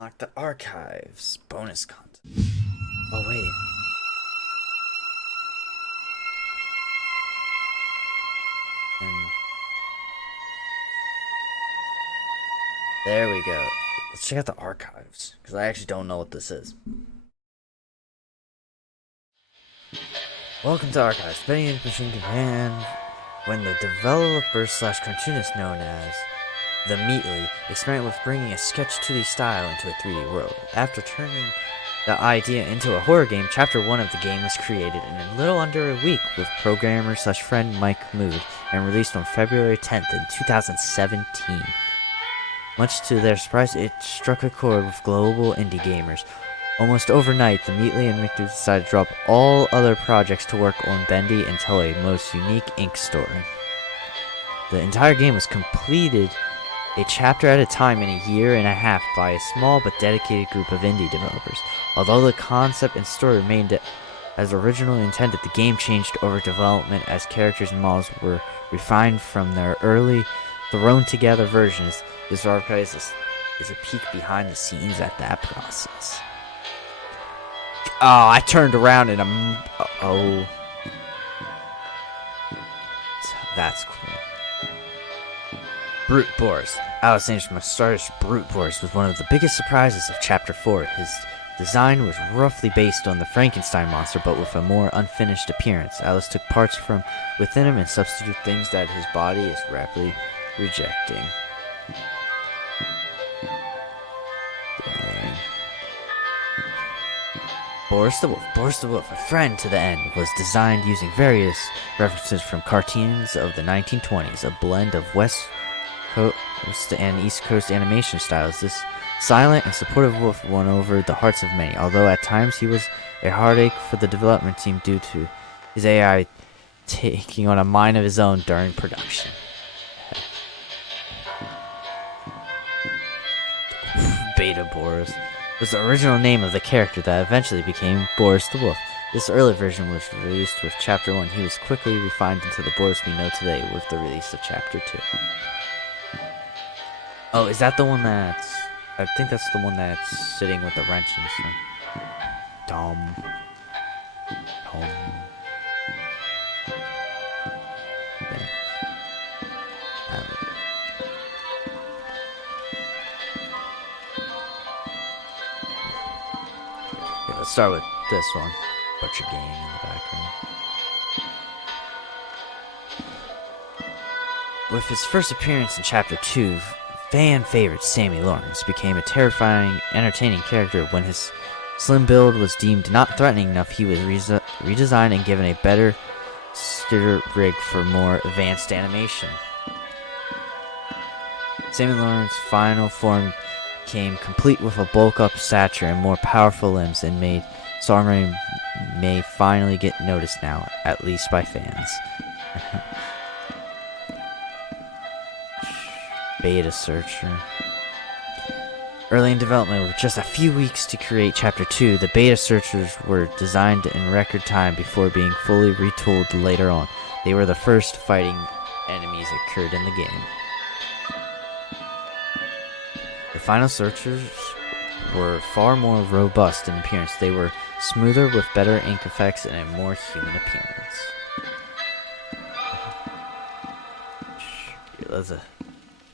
Unlock the archives. Bonus content. Oh, wait. And there we go. Let's check out the archives, because I actually don't know what this is. Welcome to Archives. Bendy and Machine Japan. When the developer slash cartoonist known as The Meatly experimented with bringing a sketch 2D style into a 3D world. After turning the idea into a horror game, Chapter 1 of the game was created in a little under a week with programmer slash friend Mike Mood and released on February 10th in 2017. Much to their surprise, it struck a chord with global indie gamers. Almost overnight, the Meatly and Mick decided to drop all other projects to work on Bendy and tell a most unique ink story. The entire game was completed a chapter at a time in a year and a half by a small but dedicated group of indie developers. Although the concept and story remained as originally intended, the game changed over development as characters and models were refined from their early, thrown-together versions. This archive is a peek behind the scenes at that process. Oh, I turned around and oh. That's cool. Brute Boars. Alexander Mustar's Brute Boars was one of the biggest surprises of Chapter 4. His design was roughly based on the Frankenstein monster, but with a more unfinished appearance. Alice took parts from within him and substituted things that his body is rapidly rejecting. Dang. Boris the Wolf. Boris the Wolf, a friend to the end, was designed using various references from cartoons of the 1920s, a blend of West Coast and East Coast animation styles. This silent and supportive wolf won over the hearts of many, although at times he was a heartache for the development team due to his AI taking on a mind of his own during production. Beta Boris was the original name of the character that eventually became Boris the Wolf. This early version was released with Chapter 1. He was quickly refined into the Boris we know today with the release of Chapter 2. Oh, is that the one that's... I think that's the one that's sitting with the wrench and stuff. Dom. Okay. Let's start with this one. Butcher Gang in the background. With his first appearance in Chapter 2, fan favorite Sammy Lawrence became a terrifying, entertaining character. When his slim build was deemed not threatening enough, he was redesigned and given a better skirt rig for more advanced animation. Sammy Lawrence's final form came complete with a bulk-up stature and more powerful limbs, and made Songwriting may finally get noticed now, at least by fans. Beta Searcher. Early in development, with just a few weeks to create Chapter 2, the beta searchers were designed in record time before being fully retooled later on. They were the first fighting enemies that occurred in the game. The final searchers were far more robust in appearance. They were smoother with better ink effects and a more human appearance.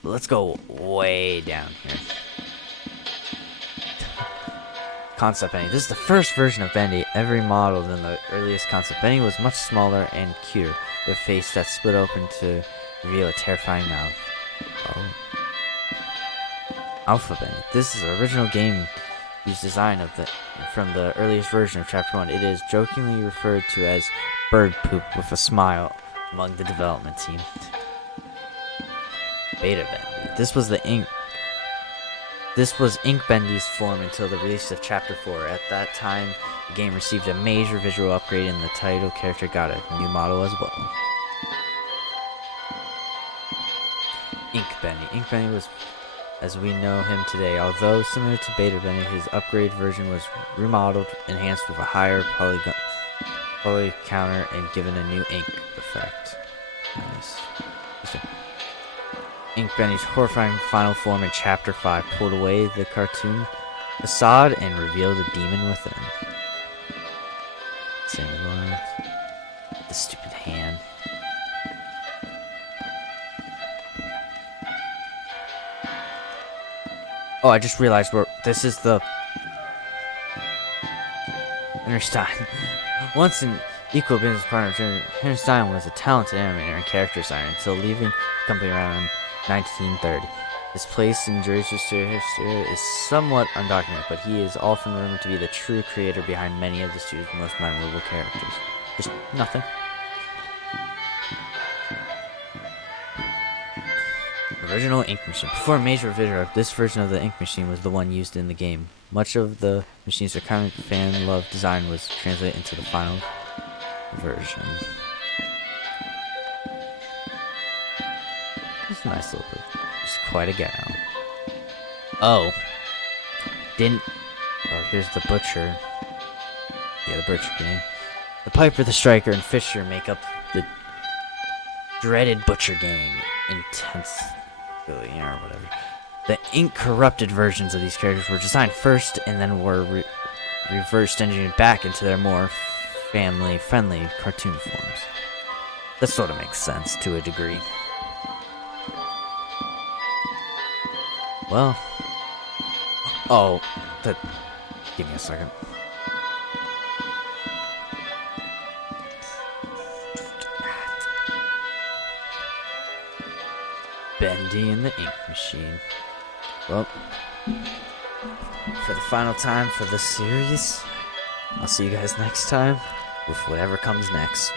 Let's go way down here. Concept Bendy. This is the first version of Bendy ever modeled in the earliest concept. Bendy was much smaller and cuter, with a face that split open to reveal a terrifying mouth. Oh. Alpha Bendy. This is the original game use design from the earliest version of Chapter 1. It is jokingly referred to as bird poop with a smile among the development team. Beta Bendy. This was Ink Bendy's form until the release of Chapter 4. At that time, the game received a major visual upgrade and the title character got a new model as well. Ink Bendy. Ink Bendy was as we know him today. Although similar to Beta Bendy, his upgrade version was remodeled, enhanced with a higher poly counter, and given a new ink effect. Nice. Ink Bendy's horrifying final form in Chapter 5 pulled away the cartoon facade and reveal the demon within. Same lines. The stupid hand. Oh, I just realized this is the Henry Stein. Once an equal business partner, Henry Stein was a talented animator and character designer until leaving the company around 1930. His place in Jersey history is somewhat undocumented, but he is often rumored to be the true creator behind many of the studio's most memorable characters. Just nothing. Original ink machine. Before a major video, this version of the ink machine was the one used in the game. Much of the machine's current fan-loved design was translated into the final version. It's a nice little bit. It's quite a ghetto. Oh. Oh, here's the butcher. Yeah, the butcher game. The Piper, the Striker, and Fisher make up the dreaded Butcher Gang. Intense. Or whatever. The ink-corrupted versions of these characters were designed first and then were reversed engineered back into their more family-friendly cartoon forms. That sort of makes sense to a degree. Well. Oh. Give me a second. Bendy and the ink machine. Well, for the final time for this series, I'll see you guys next time with whatever comes next.